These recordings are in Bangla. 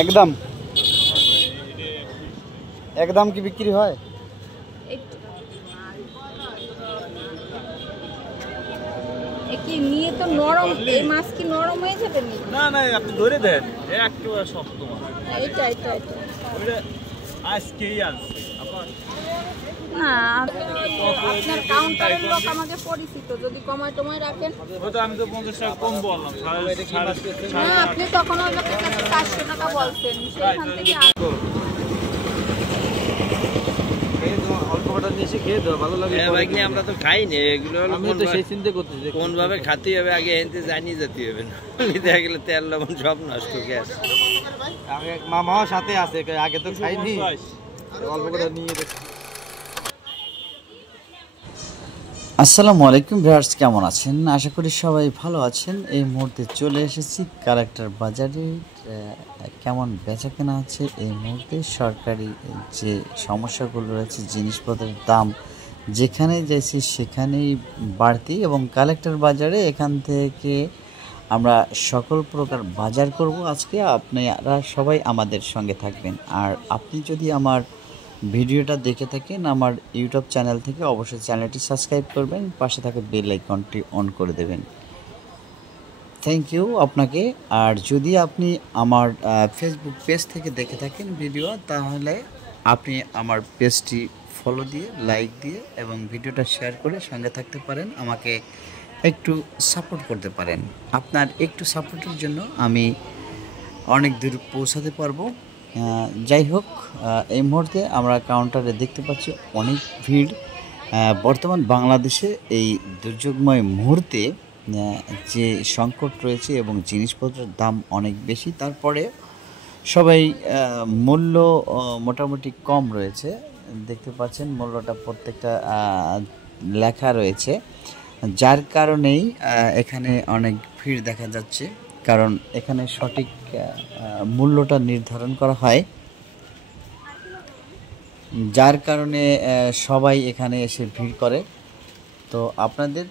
একদম একদম কি বিক্রি হয়? কি নিয়ে তো নরম, এই মাছ কি নরম হয়ে যাবে? না না, আপনি ধরে দেন, একটু শক্ত মাছ। এটা এটা এটা ওইটা আজকেই আসছে আপনার। না, আপনার কাউন্টারের লোক আমাকে পরিচিত, যদি কমায় টমায় রাখেন। ওটা আমি তো 50 টাকা কম বললাম। না, আপনি তখন ওই লোকের কাছে 400 টাকা বলছেন, সেখান থেকে আমরা তো খাইনি এগুলো, কোন ভাবে খাতে হবে আগে এনতে জানিয়ে যেতে হবে, দেখা গেলে তেল লবণ সব নষ্ট। গ্যাস মামা সাথে আছে, আগে তো খাইনি, অল্প করে নিয়ে। আসসালামু আলাইকুম ভিউয়ার্স, কেমন আছেন? আশা করি সবাই ভালো আছেন। এই মুহূর্তে চলে এসেছি কালেক্টর বাজারে। কেমন বেচা কেনা আছে এই মুহূর্তে, সরকারি যে সমস্যাগুলো রয়েছে, জিনিসপত্রের দাম যেখানে যাইছি সেখানেই বাড়তি, এবং কালেক্টর বাজারে এখান থেকে আমরা সকল প্রকার বাজার করব আজকে। আপনারা সবাই আমাদের সঙ্গে থাকবেন। আর আপনি যদি আমার ভিডিওটা দেখে থাকেন আমার ইউটিউব চ্যানেল থেকে, অবশ্যই চ্যানেলটি সাবস্ক্রাইব করবেন, পাশে থাকা বেল আইকনটি অন করে দেবেন। থ্যাংক ইউ আপনাকে। আর যদি আপনি আমার ফেসবুক পেজ থেকে দেখে থাকেন ভিডিও, তাহলে আপনি আমার পেজটি ফলো দিয়ে, লাইক দিয়ে এবং ভিডিওটা শেয়ার করে সঙ্গে থাকতে পারেন, আমাকে একটু সাপোর্ট করতে পারেন। আপনার একটু সাপোর্টের জন্য আমি অনেক দূর পৌঁছাতে পারবো। যাই হোক, এই মুহূর্তে আমরা কাউন্টারে দেখতে পাচ্ছি অনেক ভিড়। বর্তমান বাংলাদেশে এই দুর্যোগময় মুহূর্তে যে সংকট রয়েছে এবং জিনিসপত্রের দাম অনেক বেশি, তারপরে সবাই মূল্য মোটামুটি কম রয়েছে। দেখতে পাচ্ছেন মূল্যটা প্রত্যেকটা লেখা রয়েছে, যার কারণেই এখানে অনেক ভিড় দেখা যাচ্ছে। কারণ এখানে সঠিক মূল্যটা নির্ধারণ করা হয়, যার কারণে সবাই এখানে এসে ভিড় করে। তো আপনাদের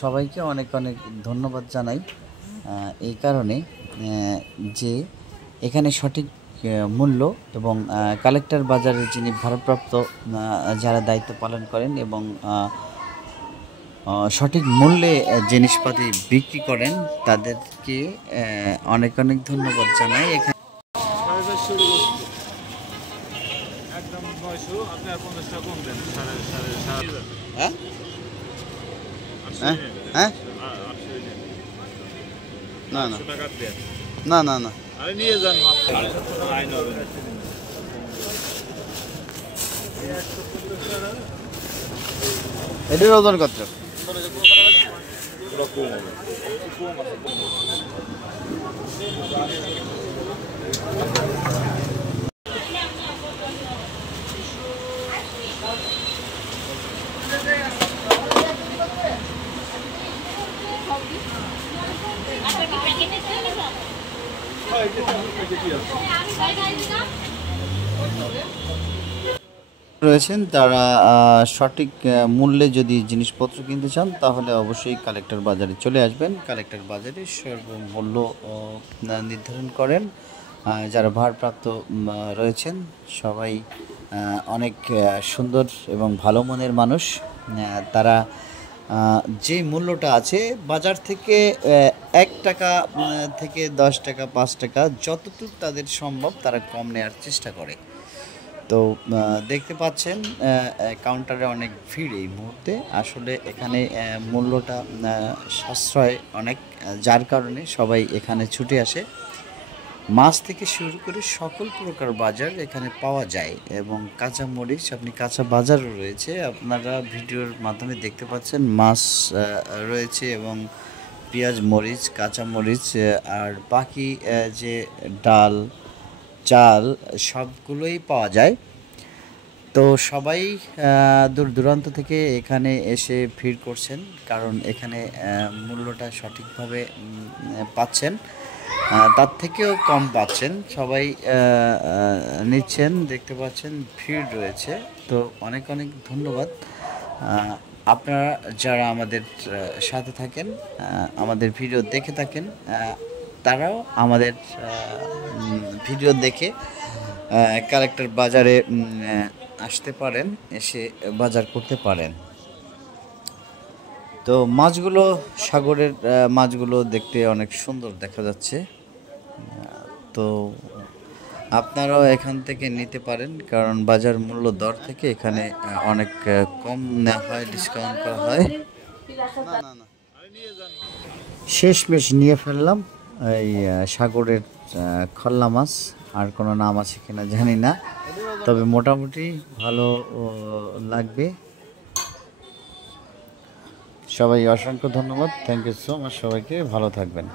সবাইকে অনেক অনেক ধন্যবাদ জানাই এই কারণে যে এখানে সঠিক মূল্য এবং কালেক্টর বাজারের যিনি ভারপ্রাপ্ত যারা দায়িত্ব পালন করেন এবং সঠিক মূল্যে জিনিসপাতি বিক্রি করেন, তাদেরকে অনেক অনেক ধন্যবাদ জানাই। এখানে একদম 900, আপনি আর 50 টাকা কম দেন। হ্যাঁ হ্যাঁ হ্যাঁ, না না না না না, আরে নিয়ে যান, আইন হবে। এটির ওজন কত? রয়েছেন তারা সঠিক মূল্যে যদি জিনিসপত্র কিনতে চান, তাহলে অবশ্যই কালেক্টর বাজারে চলে আসবেন। কালেক্টর বাজারে সর্বমূল্য নির্ধারণ করেন যারা ভারপ্রাপ্ত রয়েছেন। সবাই অনেক সুন্দর এবং ভালো মনের মানুষ। তারা যে মূল্যটা আছে বাজার থেকে 1 টাকা থেকে 10 টাকা 5 টাকা যতটুকু তাদের সম্ভব তারা কম নেওয়ার চেষ্টা করে। তো দেখতে পাচ্ছেন কাউন্টারে অনেক ভিড় এই মুহূর্তে। আসলে এখানে মূল্যটা সাশ্রয় অনেক, যার কারণে সবাই এখানে ছুটে আসে। মাছ থেকে শুরু করে সকল প্রকার বাজার এখানে পাওয়া যায়, এবং কাঁচা মরিচ, আপনি কাঁচা বাজারও রয়েছে, আপনারা ভিডিওর মাধ্যমে দেখতে পাচ্ছেন। মাছ রয়েছে এবং পেঁয়াজ, মরিচ, কাঁচা মরিচ, আর বাকি যে ডাল, চাল সবগুলোই পাওয়া যায়। তো সবাই দূর দূরান্ত থেকে এখানে এসে ভিড় করছেন, কারণ এখানে মূল্যটা সঠিকভাবে পাচ্ছেন, তার থেকেও কম পাচ্ছেন। সবাই নিচ্ছেন, দেখতে পাচ্ছেন ভিড় রয়েছে। তো অনেক অনেক ধন্যবাদ। আপনারা যারা আমাদের সাথে থাকেন, আমাদের ভিডিও দেখে থাকেন, তারাও আমাদের ভিডিও দেখে কালেক্টর বাজারে আসতে পারেন, এসে বাজার করতে পারেন। তো মাছগুলো, সাগরের মাছগুলো দেখতে অনেক সুন্দর দেখা যাচ্ছে। তো আপনারাও এখান থেকে নিতে পারেন, কারণ বাজার মূল্য দর থেকে এখানে অনেক কম নেওয়া হয়, ডিসকাউন্ট করা হয়। শেষমেশ নিয়ে ফেললাম এই সাগরের খল্লা মাছ। আর কোনো নাম আছে কিনা জানি না, তবে মোটামুটি ভালো লাগবে। সবাই অসংখ্য ধন্যবাদ, থ্যাংক ইউ সো মাচ, সবাইকে ভালো থাকবেন।